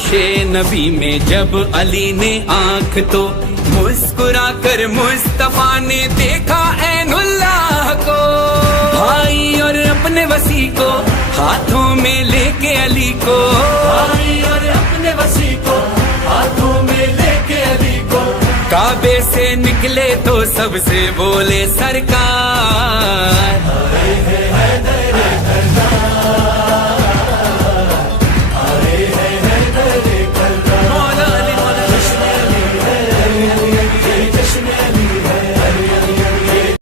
जोशे नबी में जब अली ने आंख तो मुस्कुरा कर मुस्तफा ने देखा ऐनुल्लाह को। भाई और अपने वसी को हाथों में लेके अली को, भाई और अपने वसी को हाथों में लेके अली को। काबे से निकले तो सबसे बोले सरकार, हैदर सरदार।